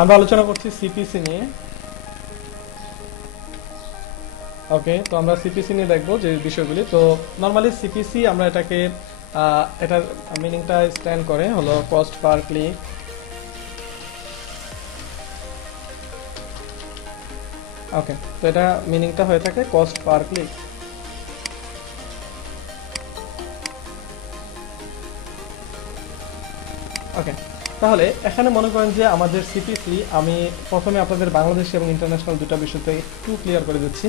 আমরা আলোচনা করছি সিপিসি নিয়ে। ওকে, তো আমরা সিপিসি নিয়ে দেখবো যে বিষয়গুলি। তো নরমালি সিপিসি আমরা এটাকে এটার মিনিংটা স্ট্যান্ড করে হলো কস্ট পার ক্লিক। ওকে, তো এটা মিনিংটা হয়ে থাকে কস্ট পার ক্লিক। ওকে, তাহলে এখানে মনে করেন যে আমাদের সিপিসি, আমি প্রথমে আপনাদের বাংলাদেশ এবং ইন্টারন্যাশনাল দুটো বিষয়তে একটু ক্লিয়ার করে দিচ্ছি।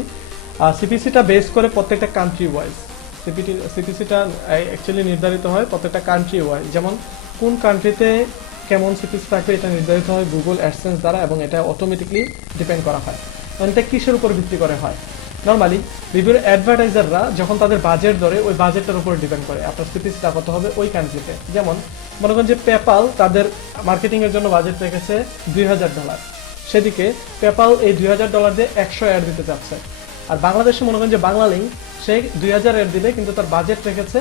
সিপিসিটা বেস করে প্রত্যেকটা কান্ট্রি ওয়াইজ। সিপিসিটা অ্যাকচুয়ালি নির্ধারিত হয় প্রত্যেকটা কান্ট্রি ওয়াইজ, যেমন কোন কান্ট্রিতে কেমন সিপিসি থাকবে এটা নির্ধারিত হয় গুগল অ্যাডসেন্স দ্বারা, এবং এটা অটোমেটিকলি ডিপেন্ড করা হয়। মানে এটা কিসের উপর ভিত্তি করে হয়? নর্মালি বিভিন্ন অ্যাডভার্টাইজাররা যখন তাদের বাজেট ধরে ওই বাজেটটার উপর ডিপেন্ড করে আপনার সিপিসিটা কত হবে ওই কান্ট্রিতে। যেমন মনে করেন যে পেপাল তাদের মার্কেটিং এর জন্য বাজেট রেখেছে $2000, সেদিকে পেপাল এই $2000 দিয়ে 100 অ্যাড দিতে চাচ্ছে। আর বাংলাদেশে মনে করেন যে বাংলা লিঙ্ক সে 2000 অ্যাড দিবে, কিন্তু তার বাজেট রেখেছে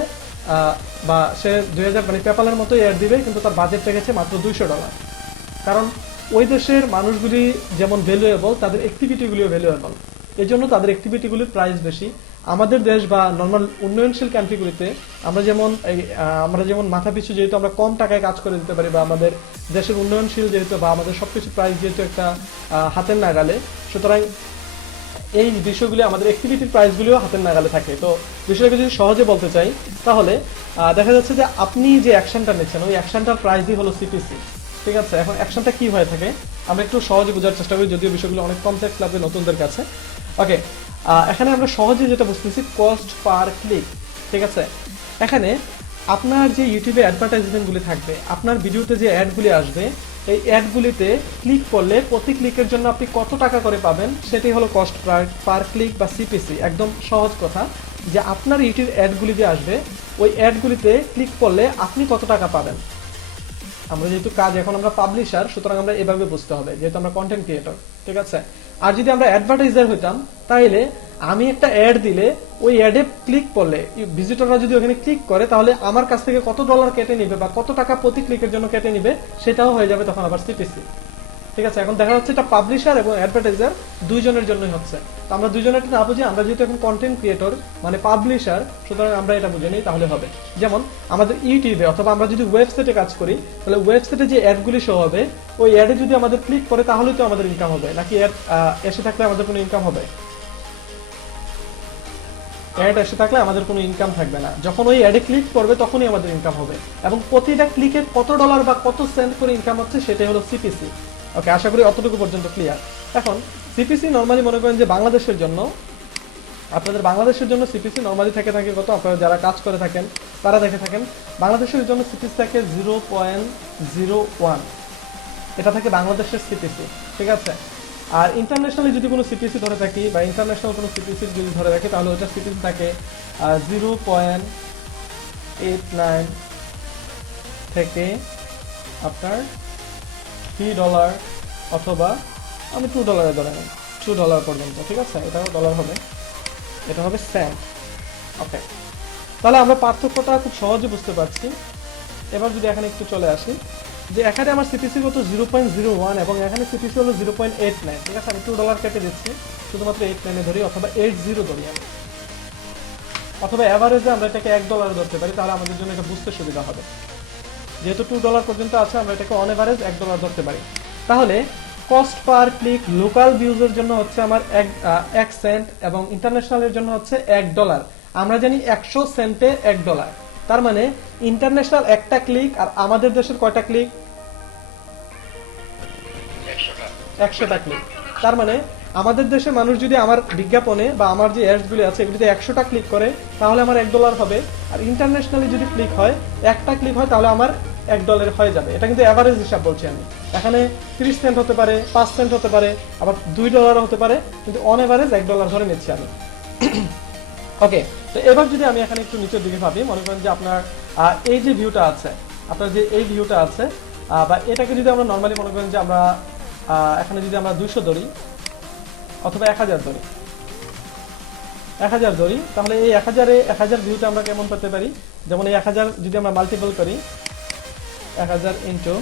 বা সে 2000 মানে পেপালের মতোই অ্যাড দিবে, কিন্তু তার বাজেট রেখেছে মাত্র $200। কারণ ওই দেশের মানুষগুলি যেমন ভ্যালুয়েবল, তাদের অ্যাক্টিভিটিগুলিও ভ্যালুয়েবল, এই জন্য তাদের অ্যাক্টিভিটিগুলির প্রাইস বেশি। আমাদের দেশ বা নর্মাল উন্নয়নশীল কান্ট্রিগুলিতে আমরা যেমন মাথা পিছু যেহেতু আমরা কম টাকায় কাজ করে দিতে পারি, বা আমাদের দেশের উন্নয়নশীল যেহেতু, বা আমাদের সবকিছু প্রাইস যেহেতু একটা হাতের নাগালে, সুতরাং এই বিষয়গুলি আমাদের অ্যাক্টিভিটির প্রাইসগুলিও হাতের নাগালে থাকে। তো বিষয়টাকে যদি সহজে বলতে চাই তাহলে দেখা যাচ্ছে যে আপনি যে অ্যাকশনটা নিচ্ছেন ওই অ্যাকশনটার প্রাইসই হলো সিপিসি। ঠিক আছে, এখন অ্যাকশনটা কি হয়ে থাকে আমরা একটু সহজে বোঝার চেষ্টা করি, যদিও বিষয়গুলো অনেক কমপ্লেক্স লাগবে নতুনদের কাছে। ওকে, এখানে আমরা সহজে যেটা বুঝতেছি কস্ট পার ক্লিক। ঠিক আছে, এখানে আপনার যে ইউটিউবে অ্যাডভার্টাইজমেন্টগুলি থাকবে, আপনার ভিডিওতে যে অ্যাডগুলি আসবে, এই অ্যাডগুলিতে ক্লিক করলে প্রতি ক্লিকের জন্য আপনি কত টাকা করে পাবেন সেটাই হলো কস্ট পার ক্লিক বা সিপিসি। একদম সহজ কথা, যে আপনার ইউটিউব অ্যাডগুলি যে আসবে ওই অ্যাডগুলিতে ক্লিক করলে আপনি কত টাকা পাবেন। আমরা যেহেতু কাজ এখন আমরা পাবলিশার, সুতরাং আমরা এভাবে বুঝতে হবে, যেহেতু আমরা কন্টেন্ট ক্রিয়েটর। ঠিক আছে, আর যদি আমরা অ্যাডভার্টাইজার হইতাম তাইলে আমি একটা অ্যাড দিলে ওই অ্যাডে ক্লিক করলে ভিজিটররা যদি ওখানে ক্লিক করে তাহলে আমার কাছ থেকে কত ডলার কেটে নিবে বা কত টাকা প্রতি ক্লিকের জন্য কেটে নিবে সেটাও হয়ে যাবে তখন আবার সিপিসি। ঠিক আছে, এখন দেখা যাচ্ছে এটা পাবলিশার এবং অ্যাডভার্টাইজার দুইজনের জন্যই হচ্ছে। তো আমরা দুইজনের না বুঝি, আমরা যেহেতু এখন কন্টেন্ট ক্রিয়েটর মানে পাবলিশার, সুতরাং আমরা এটা বুঝে নিই তাহলে হবে। যেমন আমাদের ইউটিউবে অথবা আমরা যদি ওয়েবসাইটে কাজ করি, তাহলে ওয়েবসাইটে যে অ্যাডগুলি শো হবে ওই অ্যাডে যদি আমাদের ক্লিক করে তাহলেই তো আমাদের ইনকাম হবে, নাকি অ্যাড এসে থাকলে আমাদের কোনো ইনকাম হবে? অ্যাড এসে থাকলে আমাদের কোনো ইনকাম থাকবে না। যখন ওই অ্যাডে ক্লিক করবে তখনই আমাদের ইনকাম হবে, এবং প্রতিটা ক্লিকে কত ডলার বা কত সেন্ট করে ইনকাম হচ্ছে সেটাই হলো সিপিসি। ওকে, আশা করি অতটুকু পর্যন্ত ক্লিয়ার। এখন সিপিসি নরমালি মনে করেন যে বাংলাদেশের জন্য, আপনাদের বাংলাদেশের জন্য সিপিসি নরমালি থেকে থাকে কত, আপনারা যারা কাজ করে থাকেন তারা দেখে থাকেন বাংলাদেশের জন্য সিপিসি থাকে 0.01, এটা থাকে বাংলাদেশের সিপিসি। ঠিক আছে, আর ইন্টারন্যাশনালি যদি কোনো সিপিসি ধরে থাকি বা ইন্টারন্যাশনাল কোনো সিপিসি যদি ধরে রাখি তাহলে ওটা সিপিসি থাকে 0.89 থেকে আপনার $3 অথবা আমি $2 ধরে নিই, $2 পর্যন্ত। ঠিক আছে, এটাও ডলার হবে, এটা হবে সেন্ট। ওকে, তাহলে আমরা পার্থক্যটা খুব সহজে বুঝতে পারছি। এবার যদি এখানে একটু চলে আসি, যে এখানে আমার সিপিসি কত 0.01 এবং এখানে সিপিসি হলো 0.89। ঠিক আছে, আমি $2 কেটে দিচ্ছি, শুধুমাত্র 89 ধরি অথবা 80 ধরি আমি, অথবা অ্যাভারেজে আমরা এটাকে $1 ধরতে পারি, তাহলে আমাদের জন্য এটা বুঝতে সুবিধা হবে। যেহেতু $2 পর্যন্ত আছে আমরা এটাকে অন এভারেজ $1 ধরতে পারি। তাহলে কস্ট পার ক্লিক লোকাল ভিউজের জন্য হচ্ছে আমার 1 সেন্ট এবং ইন্টারন্যাশনালের জন্য হচ্ছে $1। আমরা জানি 100 সেন্টে $1, তার মানে ইন্টারন্যাশনাল একটা ক্লিক আর আমাদের দেশের কয়টা ক্লিক? 100টা ক্লিক। তার মানে আমাদের দেশের মানুষ যদি আমার বিজ্ঞাপনে বা আমার যে অ্যাডসগুলি আছে এগুলিতে 100টা ক্লিক করে তাহলে আমার $1 হবে, আর ইন্টারন্যাশনালি যদি ক্লিক হয়, একটা ক্লিক হয়, তাহলে আমার $1 হয়ে যাবে। এটা কিন্তু অ্যাভারেজ হিসাব বলছি আমি। এখানে 30 সেন্ট হতে পারে, 5 সেন্ট হতে পারে, আবার $2 হতে পারে, কিন্তু অন এভারেজ $1 ধরে নিচ্ছি আমি। ওকে, তো এবার যদি আমি এখানে একটু নিচের দিকে ভাবি, মনে করেন যে আপনার এই যে ভিউটা আছে, আপনার যে এই ভিউটা আছে, বা এটাকে যদি আমরা নর্মালি মনে করেন যে আমরা এখানে যদি আমরা 200 ধরি অথবা 1000 ধরি, 1000 ধরি, তাহলে এই 1000 ভিউটা আমরা কেমন পেতে পারি? যেমন এই 1000 যদি আমরা মাল্টিপল করি, 1000 ইন্টু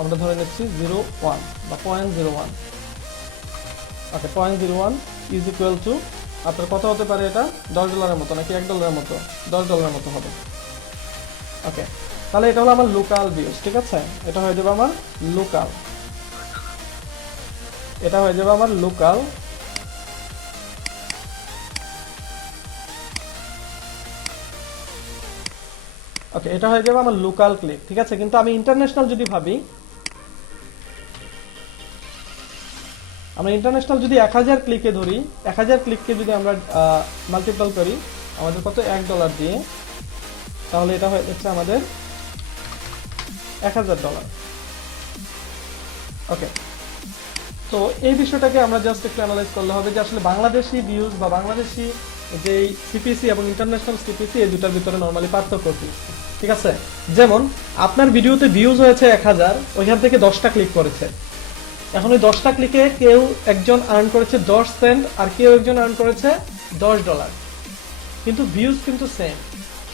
আমরা ধরে নিচ্ছি 0.1 বা 0.01। ওকে, 0.01 ইজ ইকুয়াল টু আপনার কত হতে পারে, এটা $10 মতো নাকি $1 মতো, $10 মতো হবে। ওকে, তাহলে এটা হলো আমার লোকাল ভিউজ, ঠিক আছে, এটা হয়ে যাবে আমার লোকাল, এটা হয়ে যাবে আমার লোকাল। ওকে, এটা হয়ে যাবে আমার লোকাল ক্লিক, ঠিক আছে। কিন্তু আমি ইন্টারন্যাশনাল যদি ভাবি, আমরা ইন্টারন্যাশনাল যদি 1000 ক্লিকে ধরি, 1000 ক্লিককে যদি আমরা মাল্টিপল করি আমাদের কত, $1 দিয়ে, তাহলে এটা হয়ে যাচ্ছে আমাদের $1000। ওকে, তো এই বিষয়টাকে আমরা জাস্ট একটু অ্যানালাইজ করলে হবে যে আসলে বাংলাদেশি ভিউজ বা বাংলাদেশি যে সিপিসি এবং ইন্টারন্যাশনাল সিপিসি এই দুটার ভিতরে নরমালি পার্থক্য কি, ঠিক আছে। যেমন আপনার ভিডিওতে ভিউজ হয়েছে 1000, ওইখান থেকে 10টা ক্লিক করেছে, এখন ওই 10টা ক্লিকে কেউ একজন আর্ন করেছে 10 সেন্ট আর কেউ একজন আর্ন করেছে $10, কিন্তু ভিউজ কিন্তু সেম,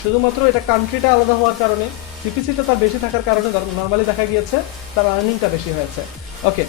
শুধুমাত্র এটা কান্ট্রিটা আলাদা হওয়ার কারণে, সিপিসিটা তার বেশি থাকার কারণে নরমালি দেখা গিয়েছে তার আর্নিংটা বেশি হয়েছে। ওকে,